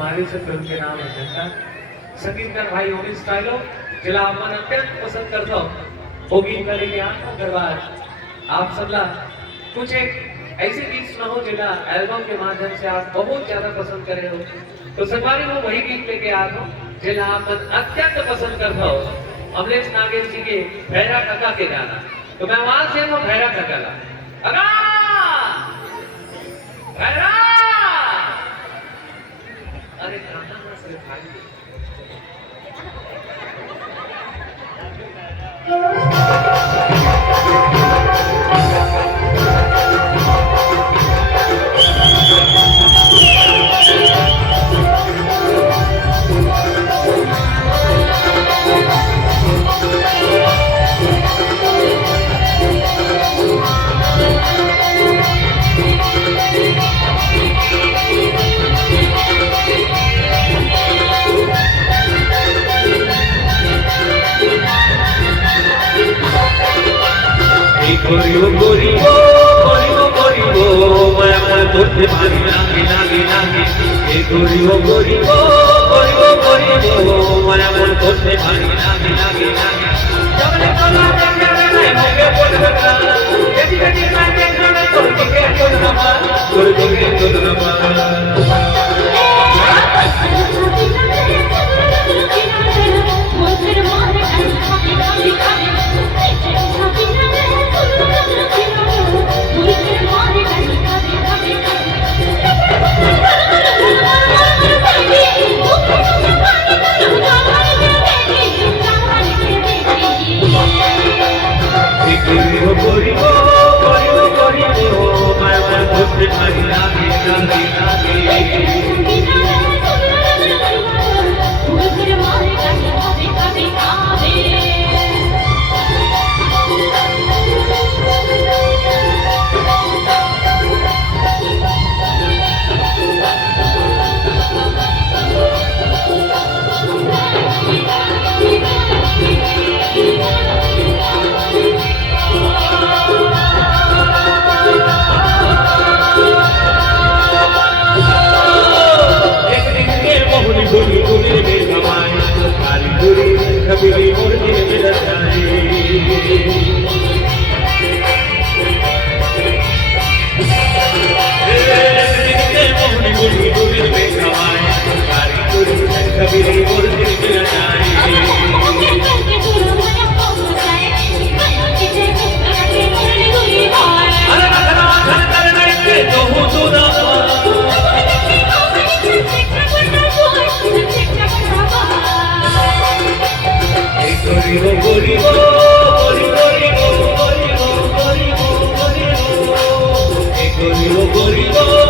हमारी से फिल्म के नाम है जनता। संगीतकार भाई होगी स्टाइलो जिला अपन अत्यंत पसंद करता हूँ वो गीत करेंगे आपका दरबार आप सबला कुछ एक ऐसे गीत सुना हो जिला एल्बम के माध्यम से आप बहुत ज्यादा पसंद करे हो तो संगवारी वो वही गीत लेके आ हो जिला अपन अत्यंत पसंद करता हो अमलेश नागेश जी के भैरा काका के गाना। तो मैं वहां से वो भैरा काका ला अगा भैरा अरे कहां से भाई गोरियो गोरियो गोरियो गोरियो मैं मन तुझे मारी लागे लागे लागे ए गोरियो गोरियो गोरियो गोरियो मैं मन तुझे मारी लागे लागे लागे जब ले कोला देखने में मुझे बोल बता यदि यदि मैं देखने में तो के कोल नमा गुरु के कोल नमा गोरियो गोरियो